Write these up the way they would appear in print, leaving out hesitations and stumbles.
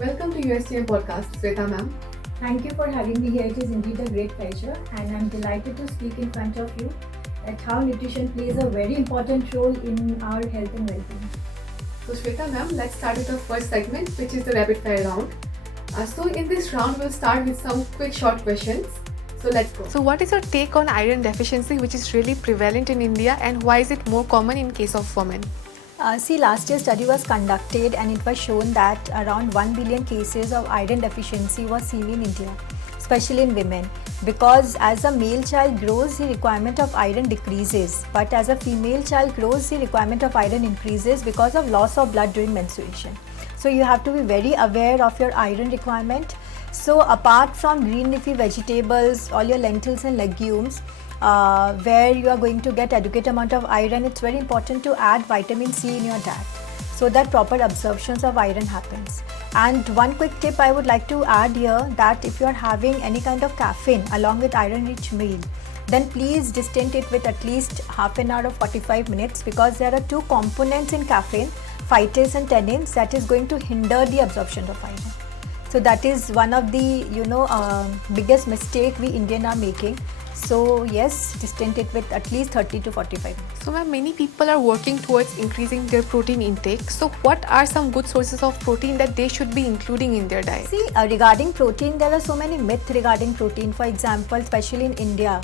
Welcome to USTM podcast, Sweta ma'am. Thank you for having me here. It is indeed a great pleasure, and I'm delighted to speak in front of you that how nutrition plays a very important role in our health and well-being. So Sweta ma'am, let's start with the first segment, which is the rapid fire round. So in this round, we'll start with some quick short questions. So let's go. So what is your take on iron deficiency, which is really prevalent in India, and why is it more common in case of women? Last year study was conducted and it was shown that around 1 billion cases of iron deficiency was seen in India, especially in women. Because as a male child grows, the requirement of iron decreases, but as a female child grows, the requirement of iron increases because of loss of blood during menstruation. So you have to be very aware of your iron requirement. So apart from green leafy vegetables, all your lentils and legumes, where you are going to get adequate amount of iron, it's very important to add vitamin C in your diet so that proper absorptions of iron happens. And one quick tip I would like to add here, that if you are having any kind of caffeine along with iron rich meal, then please distance it with at least half an hour or 45 minutes, because there are two components in caffeine, phytase and tannins, that is going to hinder the absorption of iron. So that is one of the biggest mistake we Indian are making. So yes, distance it with at least 30 to 45 minutes. So ma'am, many people are working towards increasing their protein intake. So what are some good sources of protein that they should be including in their diet? See, regarding protein, there are so many myths regarding protein. For example, especially in India,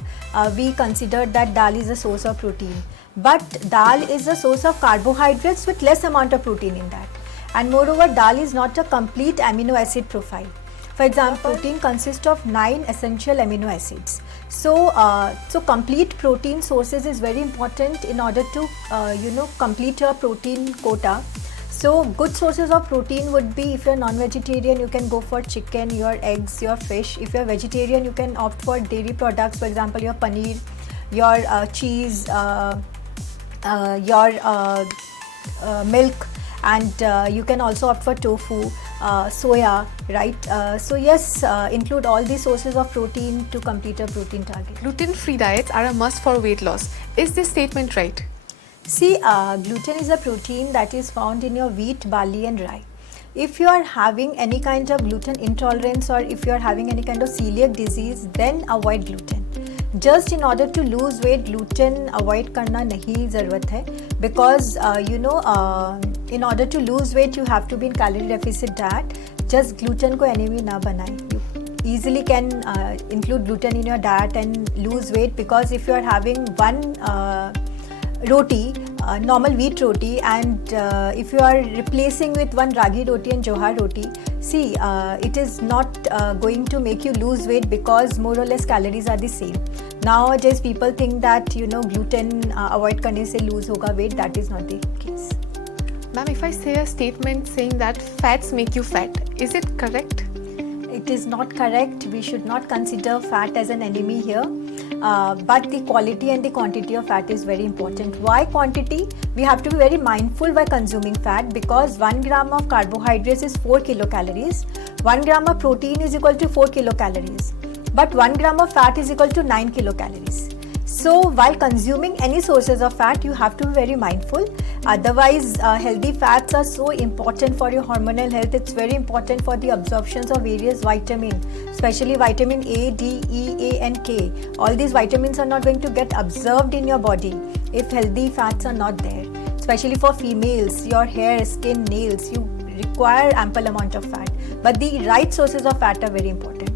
we consider that dal is a source of protein. But dal is a source of carbohydrates with less amount of protein in that. And moreover, dal is not a complete amino acid profile. For example, protein consists of 9 essential amino acids. So complete protein sources is very important in order to complete your protein quota. So good sources of protein would be, if you're non-vegetarian, you can go for chicken, your eggs, your fish. If you're vegetarian, you can opt for dairy products, for example, your paneer, your cheese, your milk, and you can also opt for tofu, soya, right? So yes, include all these sources of protein to complete a protein target. Gluten-free diets are a must for weight loss. Is this statement right? See, gluten is a protein that is found in your wheat, barley and rye. If you are having any kind of gluten intolerance, or if you are having any kind of celiac disease, then avoid gluten. Just in order to lose weight, gluten avoid करना नहीं ज़रूरत है, because in order to lose weight you have to be in calorie deficit diet. Just gluten को enemy ना बनाएं. You easily can include gluten in your diet and lose weight, because if you are having one roti, normal wheat roti, and if you are replacing with one ragi roti and jowar roti, see, it is not going to make you lose weight, because more or less calories are the same. Nowadays people think that gluten avoid करने से lose होगा weight. That is not the case. Ma'am, if I say a statement saying that fats make you fat, is it correct? It is not correct. We should not consider fat as an enemy here. But the quality and the quantity of fat is very important. Why quantity? We have to be very mindful while consuming fat, because 1 gram of carbohydrates is 4 kilocalories. 1 gram of protein is equal to 4 kilocalories. But 1 gram of fat is equal to 9 kilocalories. So while consuming any sources of fat, you have to be very mindful. Otherwise, healthy fats are so important for your hormonal health. It's very important for the absorptions of various vitamins, especially vitamin A, D, E, A and K. All these vitamins are not going to get absorbed in your body if healthy fats are not there. Especially for females, your hair, skin, nails, you require ample amount of fat. But the right sources of fat are very important.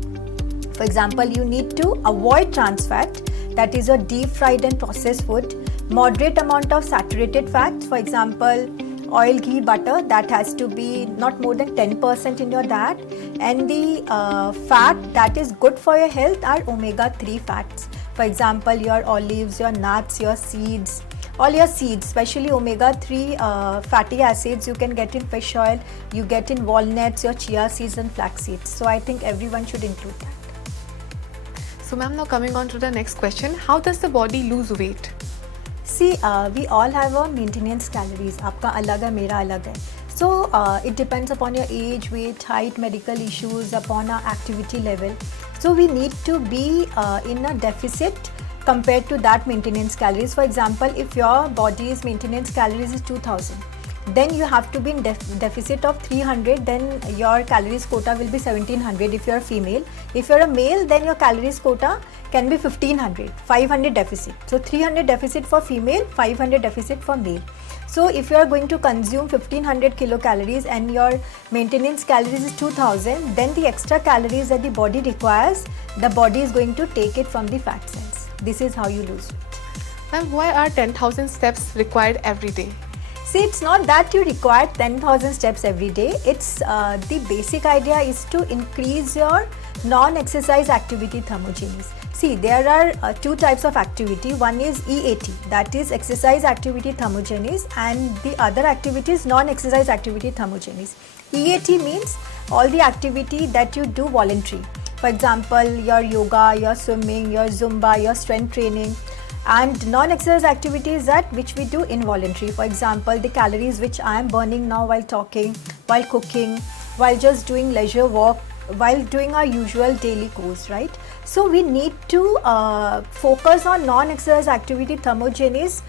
For example, you need to avoid trans fat, that is your deep fried and processed food. Moderate amount of saturated fats, for example, oil, ghee, butter, that has to be not more than 10% in your diet. And the fat that is good for your health are omega-3 fats. For example, your olives, your nuts, your seeds, all your seeds, especially omega-3 fatty acids you can get in fish oil, you get in walnuts, your chia seeds and flax seeds. So I think everyone should include that. So ma'am, now coming on to the next question, how does the body lose weight? See, we all have our maintenance calories. आपका अलग है, मेरा अलग है. So it depends upon your age, weight, height, medical issues, upon our activity level. So we need to be in a deficit compared to that maintenance calories. For example, if your body's maintenance calories is 2000, then you have to be in deficit of 300, then your calories quota will be 1700 if you are female. If you are a male, then your calories quota can be 1500, 500 deficit. So 300 deficit for female, 500 deficit for male. So if you are going to consume 1500 kilocalories and your maintenance calories is 2000, then the extra calories that the body requires, the body is going to take it from the fat cells. This is how you lose weight. Ma'am, why are 10,000 steps required every day? See, it's not that you require 10,000 steps every day. It's the basic idea is to increase your non-exercise activity thermogenesis. See, there are two types of activity. One is EAT, that is exercise activity thermogenesis, and the other activity is non-exercise activity thermogenesis. EAT means all the activity that you do voluntary. For example, your yoga, your swimming, your Zumba, your strength training. And non-exercise activities that which we do involuntary. For example, the calories which I am burning now while talking, while cooking, while just doing leisure walk, while doing our usual daily course, right? So we need to focus on non-exercise activity thermogenesis.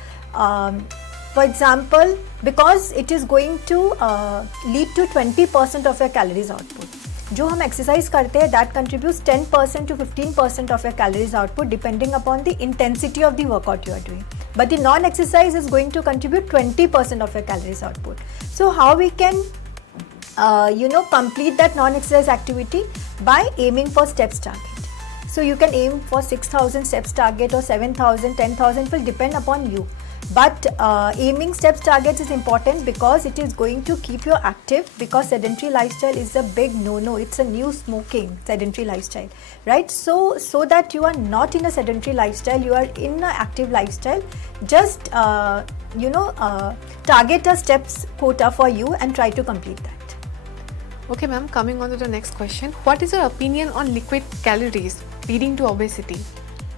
For example, because it is going to lead to 20% of your calories output. जो हम exercise करते हैं that contributes 10% to 15% of your calories output depending upon the intensity of the workout you are doing. But the non-exercise is going to contribute 20% of your calories output. So how we can complete that non-exercise activity? By aiming for steps target. So you can aim for 6,000 steps target or 7,000, 10,000, will depend upon you. But aiming steps targets is important because it is going to keep you active, because sedentary lifestyle is a big no-no. It's a new smoking sedentary lifestyle, right? So that you are not in a sedentary lifestyle, you are in an active lifestyle. Just target a steps quota for you and try to complete that. Okay, ma'am, coming on to the next question. What is your opinion on liquid calories leading to obesity?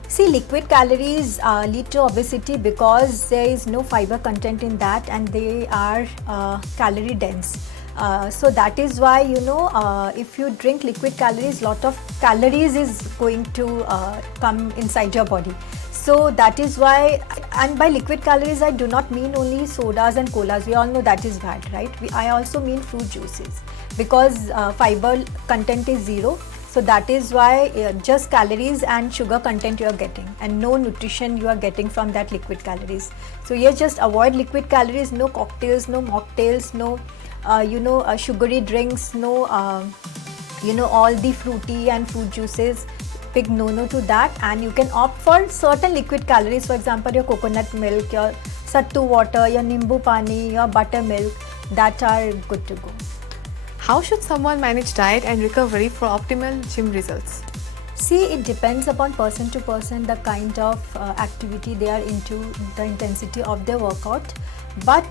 See, liquid calories lead to obesity because there is no fiber content in that and they are calorie dense. So that is why, if you drink liquid calories, lot of calories is going to come inside your body. So that is why, and by liquid calories I do not mean only sodas and colas. We all know that is bad, right? I also mean fruit juices because fiber content is 0. So that is why just calories and sugar content you are getting and no nutrition you are getting from that liquid calories. So yes, just avoid liquid calories, no cocktails, no mocktails, no sugary drinks, no all the fruity and fruit juices. Big no to that, and you can opt for certain liquid calories, for example your coconut milk, your sattu water, your nimbu pani, your buttermilk, that are good to go. How should someone manage diet and recovery for optimal gym results? See, it depends upon person to person, the kind of activity they are into, the intensity of their workout. But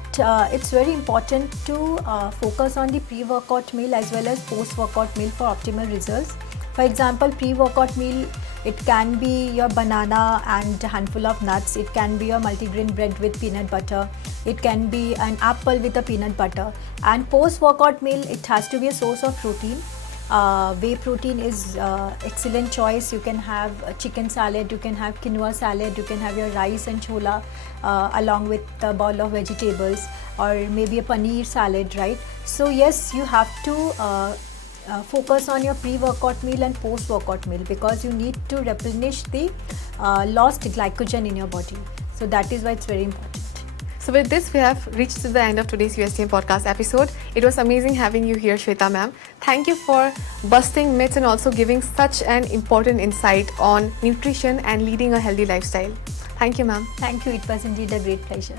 it's very important to focus on the pre-workout meal as well as post-workout meal for optimal results. For example, pre-workout meal, it can be your banana and a handful of nuts. It can be your multigrain bread with peanut butter. It can be an apple with a peanut butter. And post-workout meal, it has to be a source of protein. Whey protein is excellent choice. You can have a chicken salad, you can have quinoa salad, you can have your rice and chola along with a bowl of vegetables, or maybe a paneer salad, right? So yes, you have to focus on your pre-workout meal and post-workout meal because you need to replenish the lost glycogen in your body. So that is why it's very important. So with this, we have reached to the end of today's USTM podcast episode. It was amazing having you here, Shweta ma'am. Thank you for busting myths and also giving such an important insight on nutrition and leading a healthy lifestyle. Thank you, ma'am. Thank you. It was indeed a great pleasure.